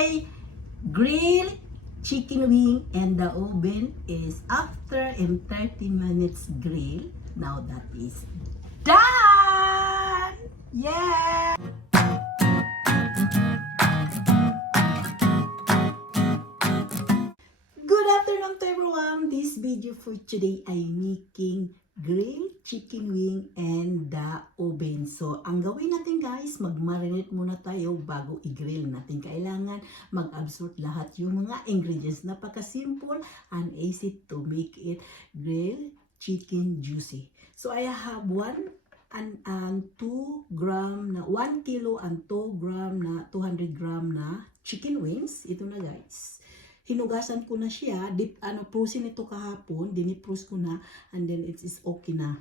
my grilled chicken wing in the oven is after 30 minutes grill. Now that is done! Yeah! Good afternoon to everyone. This video for today ay making grilled chicken wing and the oven. So, ang gawin natin guys, mag-marinate muna tayo bago i-grill natin. Kailangan mag-absorb lahat yung mga ingredients. Napaka-simple and easy to make it grilled chicken juicy. So, I have 1 kilo and 2 gram na 200 gram na chicken wings. Ito na guys. Hinugasan ko na siya, frozen ito kahapon, dinipros ko na, and then it is okay na.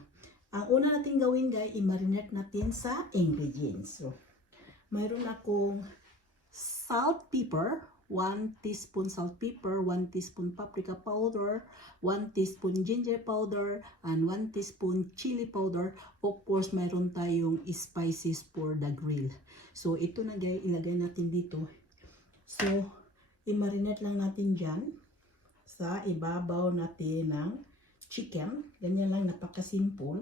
Ang una natin gawin guys, i-marinate natin sa ingredients. So, mayroon akong salt, pepper, 1 teaspoon salt, pepper, 1 teaspoon paprika powder, 1 teaspoon ginger powder, and 1 teaspoon chili powder. Of course, mayroon tayong spices for the grill. So, ito na guys, ilagay natin dito. So, i-marinate lang natin dyan sa ibabaw natin ng chicken. Ganyan lang, napaka-simple.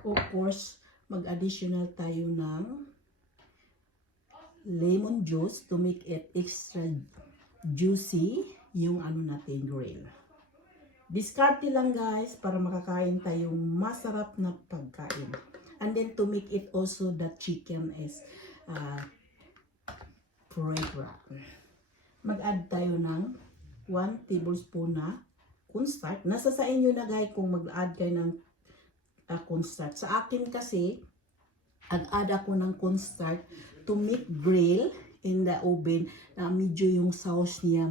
Of course, mag-additional tayo ng lemon juice to make it extra juicy yung natin grill. Discarte lang guys para makakain tayong masarap na pagkain. And then to make it also the chicken is fragrant. Mag-add tayo ng 1 tablespoon na cornstarch. Nasa sa inyo na guys kung mag-add kayo ng cornstarch. Sa akin kasi, ag-add ako ng cornstarch to make grill in the oven na medyo yung sauce niya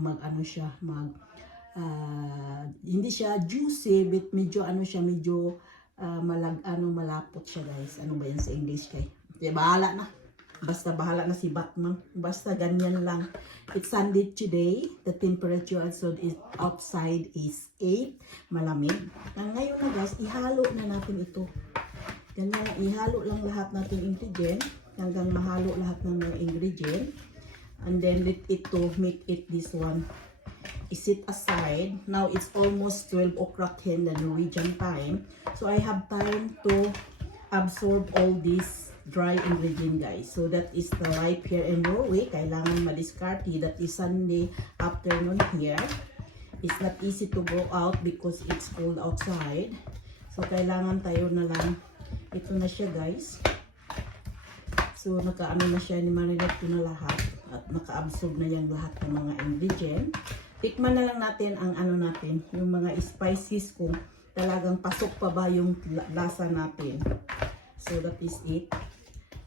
hindi siya juicy, but medyo malapot siya guys. Ano ba yan sa English kay? Kaya bahala na. Basta bahala na si Batman. Basta ganyan lang. It's Sunday today. The temperature outside is 8. Malamig. Ngayon na guys, ihalo na natin ito. Ganyan, ihalo lang lahat natin ingredient. Hanggang mahalo lahat ng mga ingredient. And then let it to make it this one. Isit aside. Now it's almost 12 o'clock in the Norwegian time. So I have time to absorb all this dry ingredient guys. So that is the life here in Norway. Kailangan ma-discard. That is Sunday afternoon here. It's not easy to go out because it's cold outside. So kailangan tayo na lang. Ito na siya guys. So nakaano na siya, ni-marinate ko na lahat. At naka-absorb na yan lahat ng mga ingredient. Tikman na lang natin ang natin. Yung mga spices kung talagang pasok pa ba yung lasa natin. So that is it.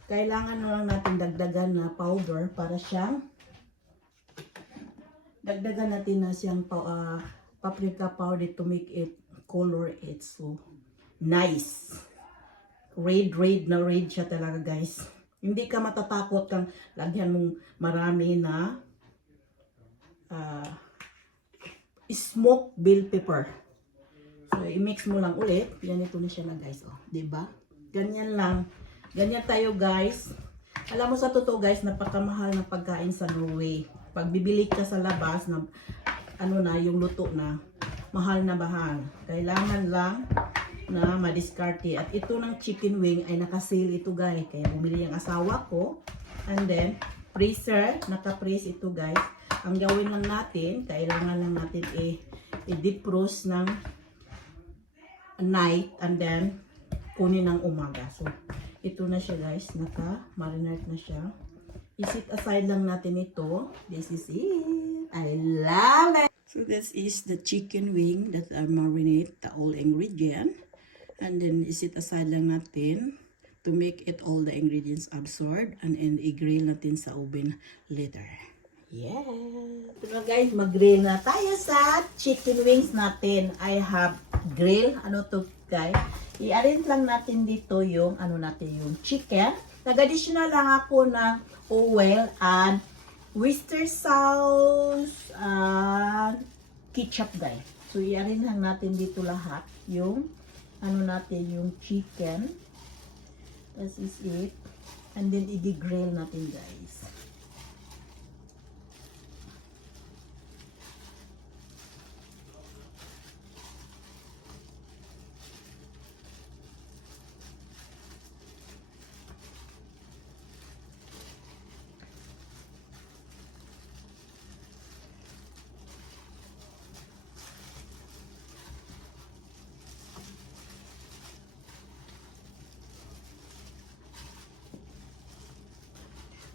Kailangan na lang natin dagdagan na powder para siyang paprika powder to make it color it so nice. Red na red siya talaga guys. Hindi ka matatakot kang lagyan mong marami na smoked bell pepper. So i-mix mo lang ulit. Yan, ito na siya na guys. Oh, 'di ba? Ganyan lang. Ganyan tayo guys. Alam mo sa totoo guys, napakamahal ng pagkain sa Norway. Pag bibili ka sa labas na yung luto na, mahal na bahal. Kailangan lang na madiskarte. At ito ng chicken wing ay naka-sale ito guys. Kaya bumili yung asawa ko. And then freezer, naka-freeze ito guys. Ang gawin lang natin, kailangan lang natin i-defrost ng night and then kunin ng umaga. So ito na siya guys, naka-marinate na siya. Isit aside lang natin ito. This is it. I love it. So this is the chicken wing that I marinate, the all ingredient. And then isit aside lang natin to make it all the ingredients absorbed. And then i-grill natin sa oven later. Yeah. So guys, mag-grill na tayo sa chicken wings natin. I have grill. Ano to guys? I-arrange lang natin dito yung yung chicken. Nag-additional lang ako ng oil and oyster sauce and ketchup guys. So i-arrange lang natin dito lahat yung yung chicken. This is it. And then i-grill natin guys.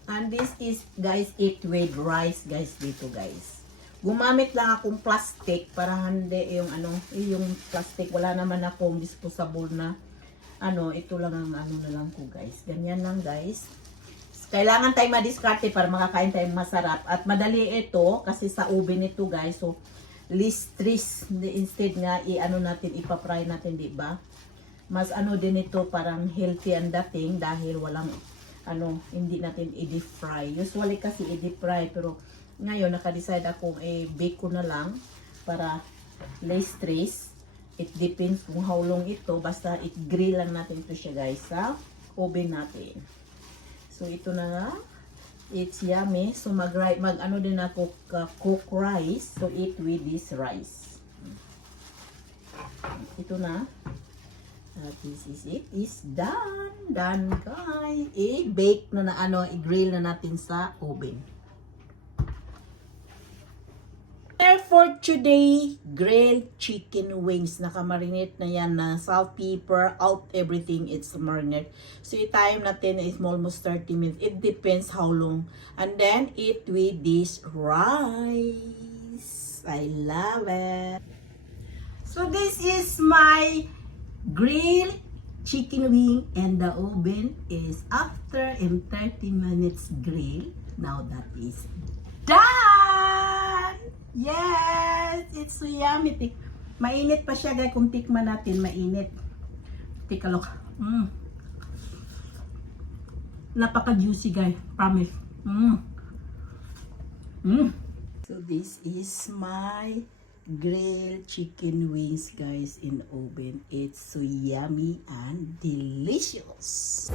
And this is, guys, eat with rice, guys, dito, guys. Gumamit lang akong plastic para hindi yung ano, yung plastic. Wala naman akong disposable na ano, ito lang ang ano na lang ko, guys. Ganyan lang, guys. Kailangan tayo madiskarte para makakain tayo masarap. At madali ito kasi sa oven ito, guys. So, least stress. Instead nga, i-ano natin, ipapry natin, di ba? Mas ano din ito, parang healthy ang dating dahil walang ano, hindi natin i-deep fry. Usually kasi i-deep fry, pero ngayon naka-decide akong bake ko na lang para less stress. It depends kung how long ito, basta i-grill lang natin ito siya, guys, sa oven natin. So ito na nga, it's yummy. So mag ano din ako cook rice, so eat with this rice. Ito na. This is it. Is done. Done, guys. I-bake na ano, i-grill na natin sa oven. For today, grilled chicken wings. Nakamarinate na yan na salt, pepper, out everything. It's marinate. So, i-time natin is almost 30 minutes. It depends how long. And then, eat with this rice. I love it. So, this is my grilled chicken wing, and the oven is after 30 minutes grill. Now that is done. Yes, it's so yummy. Mainit pa siya, guys. Kung tikman natin, mainit. Take a look. Napaka juicy, guys. Promise. So this is my grilled chicken wings, guys, in oven. It's so yummy and delicious.